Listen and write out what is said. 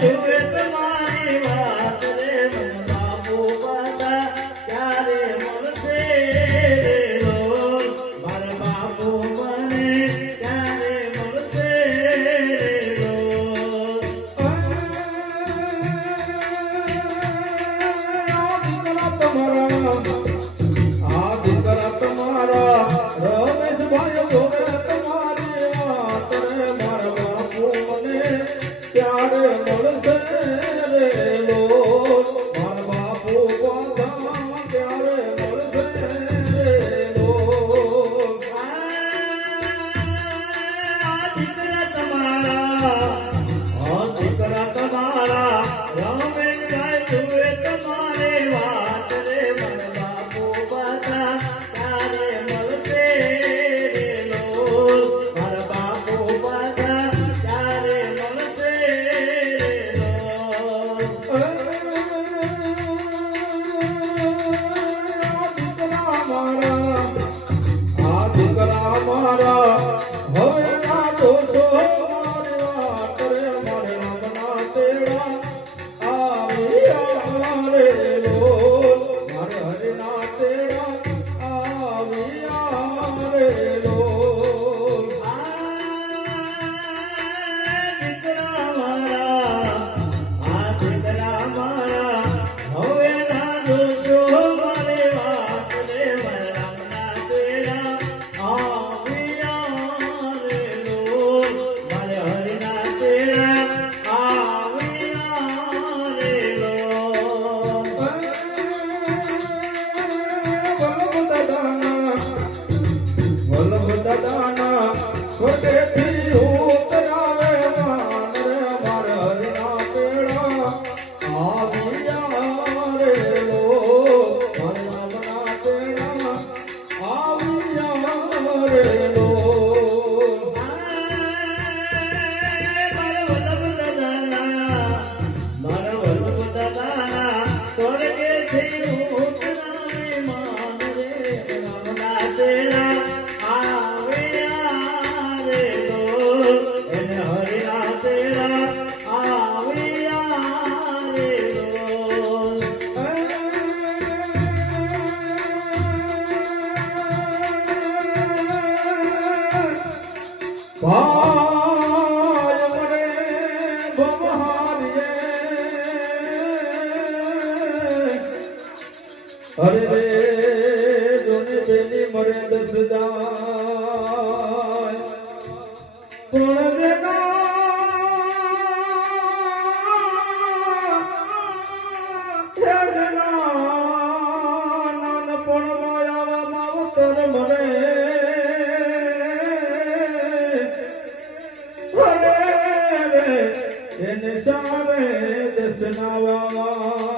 જુએ તમારી વાત રે મન બાપુ પાછા ક્યારે મળશે રે લોલ મારા બાપુ મને ક્યારે મળશે રે લોલ આ દીકરા તમારા રમેશભાઈ જોવે તમારી વાત રે મારા બાપુ મને ક્યારે મળશે રે લોલ મારા બાપુ પાછા ક્યારે મળશે રે લોલ દીકરા તમારા રમેશભાઈ જુએ તમારી વાત રે મન બાપુ પાછા ક્યારે મળશે રે લોલ મારા બાપુ પાછા ક્યારે મળશે રે લોલ આ દીકરા મારા હવે ના દોષો મારી વાત રે મારે રામના તેડા આવ્યા રે લોલ મારે હરિના તેડા આવ્યા રે લોલ દીકરા મારા હવે ના દોષો મારી વાત રે રામના તેડા આવ્યા રે લોલ મારે હરિના તેડા આવ્યા રે લોલ વલ્લભ દાદાના સ્વર્ગેથી ઉતરાવે માન રે મારે હરિના તેડા આવ્યા રે લોલ મારે રામના તેડા આવ્યા રે લોલ મારા વલ્લભ દાદાના સ્વર્ગેથી ઉતરાવે માન રે રામના તેડા આવ્યા રે લોલ એને હરિના તેડા આવ્યા રે લોલ ભાઈ મને બમહારીએ અરે રે જોની બેની મરે દસ જાય પણ બેગા નાનપણ માયા માવતર મને એને સારે દસના વાવા